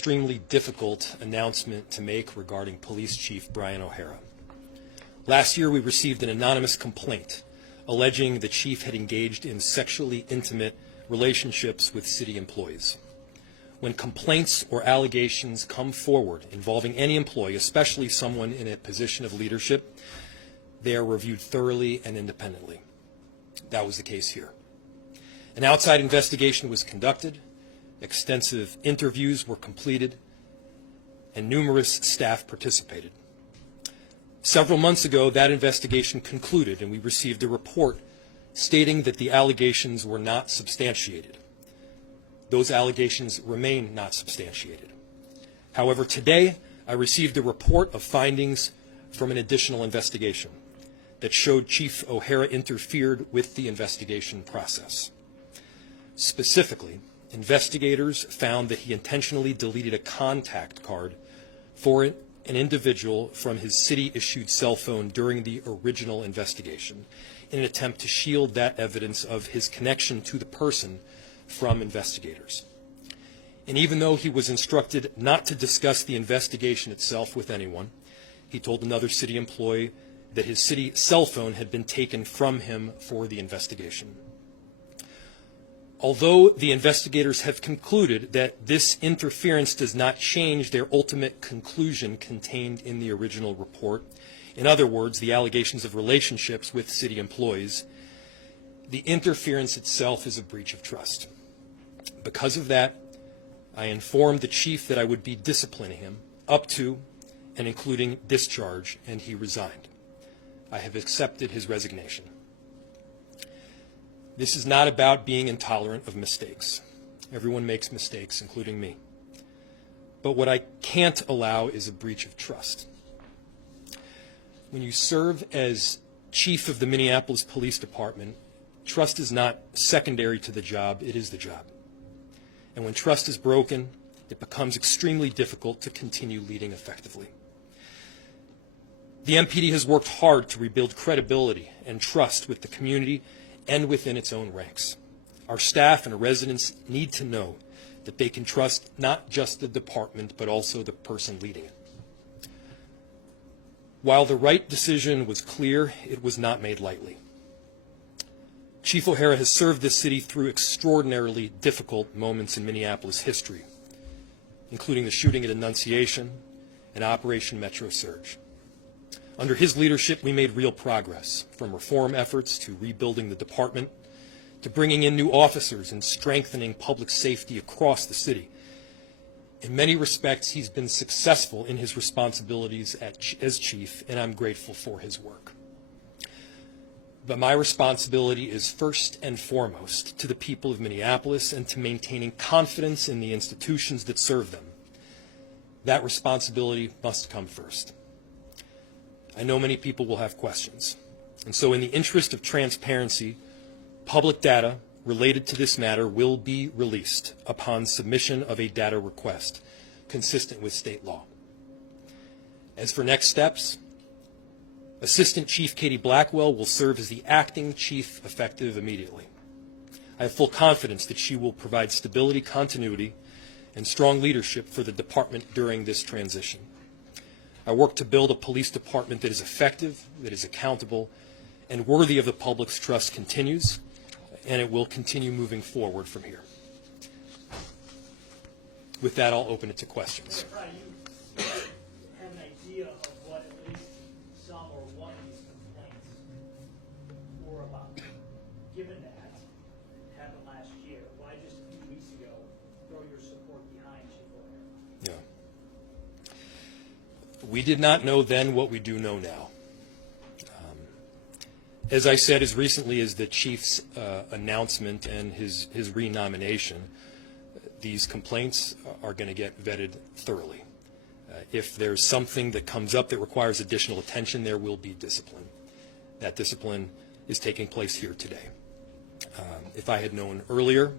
Extremely difficult announcement to make regarding Police Chief Brian O'Hara. Last year, we received an anonymous complaint alleging the chief had engaged in sexually intimate relationships with city employees. When complaints or allegations come forward involving any employee, especially someone in a position of leadership, they are reviewed thoroughly and independently. That was the case here. An outside investigation was conducted, extensive interviews were completed, and numerous staff participated. Several months ago, that investigation concluded, and we received a report stating that the allegations were not substantiated. Those allegations remain not substantiated. However, today, I received a report of findings from an additional investigation that showed Chief O'Hara interfered with the investigation process. Specifically, investigators found that he intentionally deleted a contact card for an individual from his city-issued cell phone during the original investigation in an attempt to shield that evidence of his connection to the person from investigators. And even though he was instructed not to discuss the investigation itself with anyone, he told another city employee that his city cell phone had been taken from him for the investigation. Although the investigators have concluded that this interference does not change their ultimate conclusion contained in the original report, in other words, the allegations of relationships with city employees, the interference itself is a breach of trust. Because of that, I informed the chief that I would be disciplining him up to and including discharge, and he resigned. I have accepted his resignation. This is not about being intolerant of mistakes. Everyone makes mistakes, including me. But what I can't allow is a breach of trust. When you serve as chief of the Minneapolis Police Department, trust is not secondary to the job, it is the job. And when trust is broken, it becomes extremely difficult to continue leading effectively. The MPD has worked hard to rebuild credibility and trust with the community and within its own ranks. Our staff and residents need to know that they can trust not just the department, but also the person leading it. While the right decision was clear, it was not made lightly. Chief O'Hara has served this city through extraordinarily difficult moments in Minneapolis history, including the shooting at Annunciation and Operation Metro Surge. Under his leadership, we made real progress, from reform efforts to rebuilding the department, to bringing in new officers and strengthening public safety across the city. In many respects, he's been successful in his responsibilities as chief, and I'm grateful for his work. But my responsibility is first and foremost to the people of Minneapolis and to maintaining confidence in the institutions that serve them. That responsibility must come first. I know many people will have questions, and so in the interest of transparency, public data related to this matter will be released upon submission of a data request consistent with state law. As for next steps, Assistant Chief Katie Blackwell will serve as the acting chief effective immediately. I have full confidence that she will provide stability, continuity, and strong leadership for the department during this transition. Our work to build a police department that is effective, that is accountable, and worthy of the public's trust continues, and it will continue moving forward from here. With that, I'll open it to questions. You have an idea of what at least some or one of these complaints were about. Given that happened last year, why just a few weeks ago throw your support behind Chief O'Hara? Yeah. We did not know then what we do know now. As I said, as recently as the chief's announcement and his renomination, these complaints are going to get vetted thoroughly. If there's something that comes up that requires additional attention, there will be discipline. That discipline is taking place here today. If I had known earlier,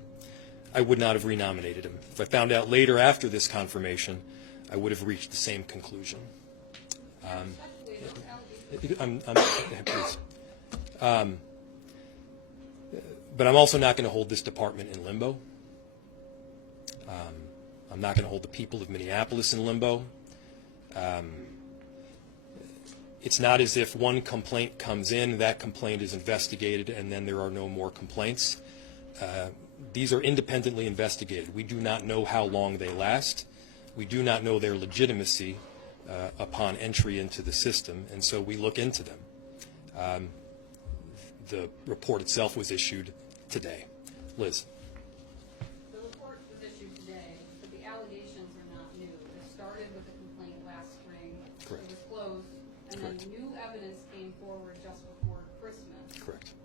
I would not have renominated him. If I found out later after this confirmation, I would have reached the same conclusion. Please. But I'm also not going to hold this department in limbo. I'm not going to hold the people of Minneapolis in limbo. It's not as if one complaint comes in, that complaint is investigated, and then there are no more complaints. These are independently investigated. We do not know how long they last. We do not know their legitimacy upon entry into the system, and so we look into them. The report itself was issued today. Liz. The report was issued today, but the allegations are not new. It started with a complaint last spring. Correct. It was closed, and Correct. then new evidence came forward just before Christmas. Correct.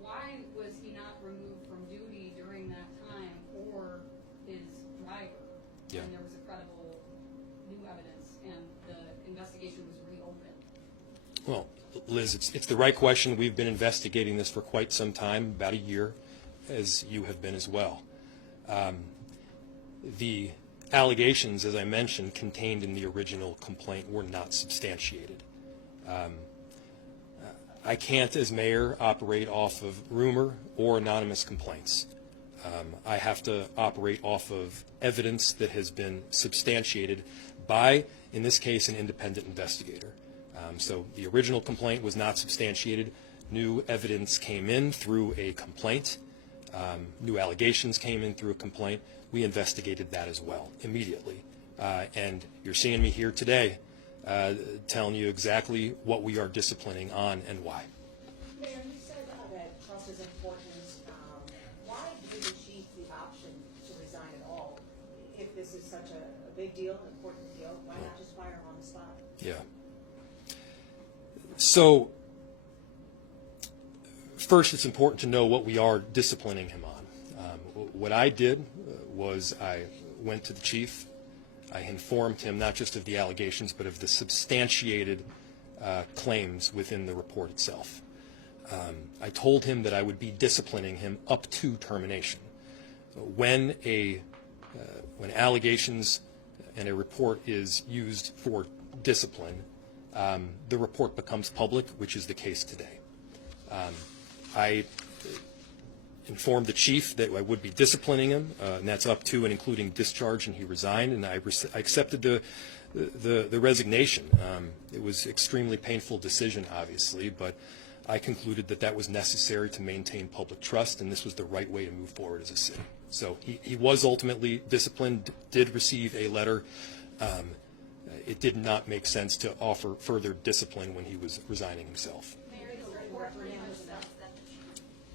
Why was he not removed from duty during that time, or his driver? Yeah. When there was a credible new evidence and the investigation was reopened? Well, Liz, it's the right question. We've been investigating this for quite some time, about a year, as you have been as well. The allegations, as I mentioned, contained in the original complaint were not substantiated. I can't, as mayor, operate off of rumor or anonymous complaints. I have to operate off of evidence that has been substantiated by, in this case, an independent investigator. So the original complaint was not substantiated. New evidence came in through a complaint. New allegations came in through a complaint. We investigated that as well immediately. And you're seeing me here today telling you exactly what we are disciplining on and why. Mayor, you said that trust is important. Why give the chief the option to resign at all? If this is such a big deal, an important deal, why not just fire him on the spot? Yeah. So, first, it's important to know what we are disciplining him on. What I did was I went to the chief. I informed him not just of the allegations, but of the substantiated claims within the report itself. I told him that I would be disciplining him up to termination. When allegations and a report is used for discipline, the report becomes public, which is the case today. I informed the chief that I would be disciplining him, and that's up to and including discharge, and he resigned, and I accepted the resignation. It was an extremely painful decision, obviously, but I concluded that that was necessary to maintain public trust, and this was the right way to move forward as a city. So he was ultimately disciplined, did receive a letter. It did not make sense to offer further discipline when he was resigning himself. Mayor, the report pretty much says that the chief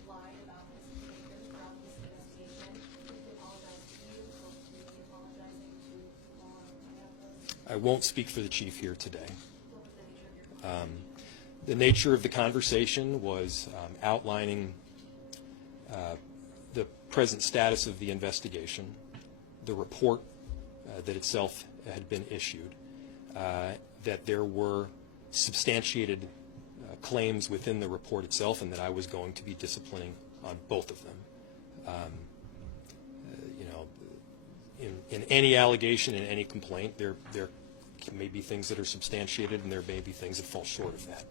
lied about his behavior throughout this investigation. Did he apologize to you, or did he apologizing to law enforcement? I won't speak for the chief here today. What was the nature of your conversation? The nature of the conversation was outlining the present status of the investigation, the report that itself had been issued, that there were substantiated claims within the report itself, and that I was going to be disciplining on both of them. In any allegation, in any complaint, there may be things that are substantiated, and there may be things that fall short of that.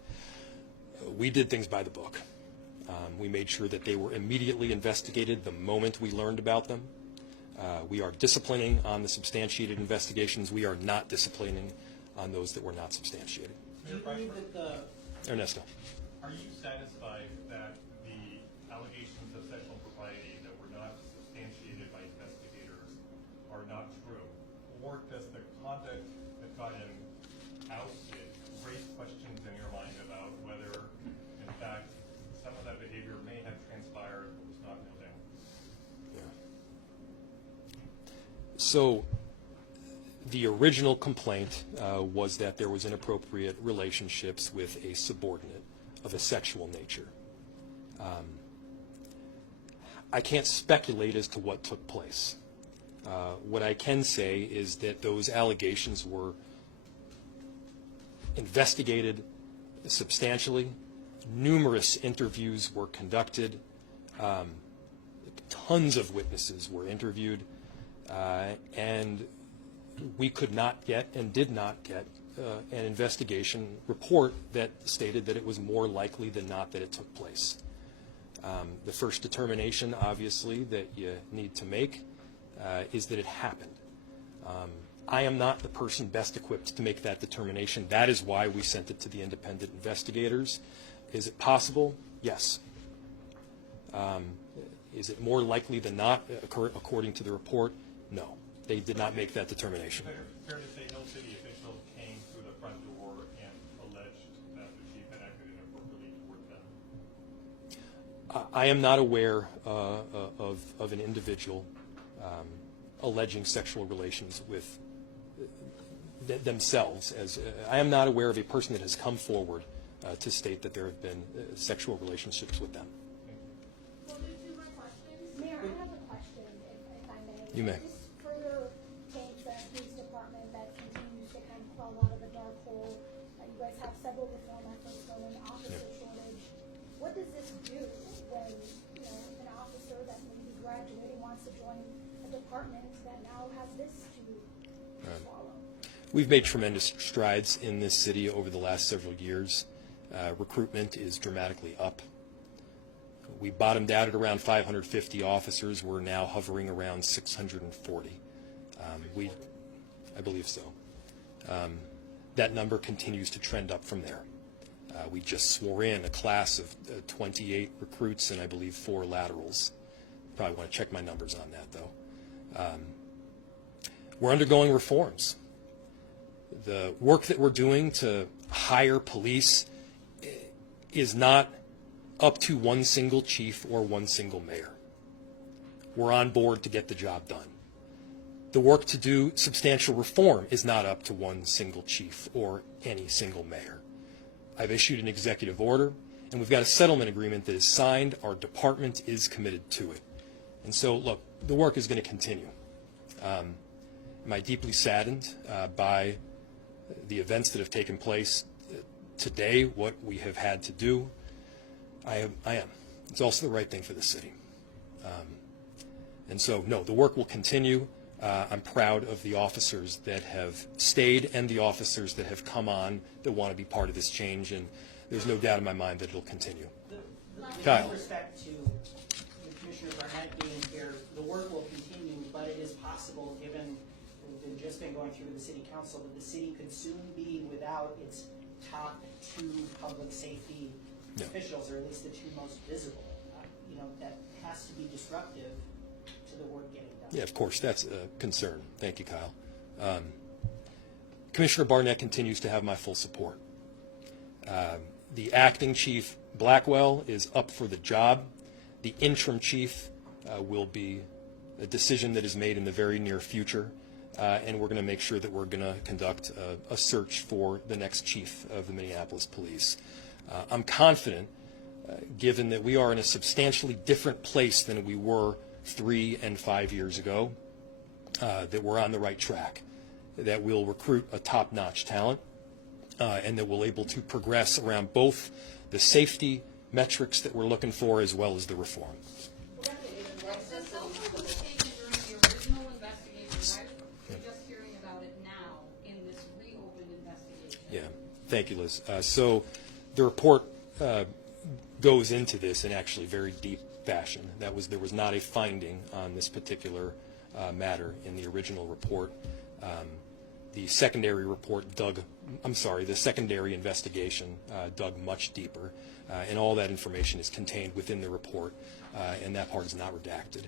We did things by the book. We made sure that they were immediately investigated the moment we learned about them. We are disciplining on the substantiated investigations. We are not disciplining on those that were not substantiated. Do you believe that Ernesto. are you satisfied that the allegations of sexual impropriety that were not substantiated by investigators are not true? Or does the conduct that got him ousted raise questions in your mind about whether, in fact, some of that behavior may have transpired but was not known down? So the original complaint was that there was inappropriate relationships with a subordinate of a sexual nature. I can't speculate as to what took place. What I can say is that those allegations were investigated substantially. Numerous interviews were conducted. Tons of witnesses were interviewed. And we could not get and did not get an investigation report that stated that it was more likely than not that it took place. The first determination, obviously, that you need to make is that it happened. I am not the person best equipped to make that determination. That is why we sent it to the independent investigators. Is it possible? Yes. Is it more likely than not, according to the report? No. They did not make that determination. Fair to say no city official came through the front door and alleged that the chief had acted inappropriately toward them? I am not aware of an individual alleging sexual relations with themselves. I am not aware of a person that has come forward to state that there have been sexual relationships with them. Well, there's two more questions. Mayor, I have a question, if I may. You may. This further paints a police department that continues to kind of crawl out of a dark hole. You guys have several reform efforts going, officer shortage. What does this do when, an officer that maybe graduating wants to join a department that now has this to swallow? We've made tremendous strides in this city over the last several years. Recruitment is dramatically up. We bottomed out at around 550 officers. We're now hovering around 640. I believe so. That number continues to trend up from there. We just swore in a class of 28 recruits and I believe 4 laterals. Probably want to check my numbers on that, though. We're undergoing reforms. The work that we're doing to hire police is not up to one single chief or one single mayor. We're on board to get the job done. The work to do substantial reform is not up to one single chief or any single mayor. I've issued an executive order, and we've got a settlement agreement that is signed. Our department is committed to it. And so, look, the work is going to continue. Am I deeply saddened by the events that have taken place today, what we have had to do? I am. It's also the right thing for the city. And so, no, the work will continue. I'm proud of the officers that have stayed and the officers that have come on that want to be part of this change, and there's no doubt in my mind that it'll continue. Kyle. With respect to Commissioner Barnett being here, the work will continue, but it is possible, given we've just been going through with the city council, that the city could soon be without its top 2 public safety officials, or at least the 2 most visible. That has to be disruptive to the work getting done. Yeah, of course, that's a concern. Thank you, Kyle. Commissioner Barnett continues to have my full support. The acting chief, Blackwell, is up for the job. The interim chief will be a decision that is made in the very near future, and we're going to make sure that we're going to conduct a search for the next chief of the Minneapolis Police. I'm confident, given that we are in a substantially different place than we were 3 and 5 years ago, that we're on the right track, that we'll recruit a top-notch talent, and that we're able to progress around both the safety metrics that we're looking for as well as the reform. The cell phone was taken during the original investigation, right? We're just hearing about it now in this reopened investigation. Yeah, thank you, Liz. So the report goes into this in actually very deep fashion. There was not a finding on this particular matter in the original report. The secondary investigation dug much deeper, and all that information is contained within the report, and that part is not redacted.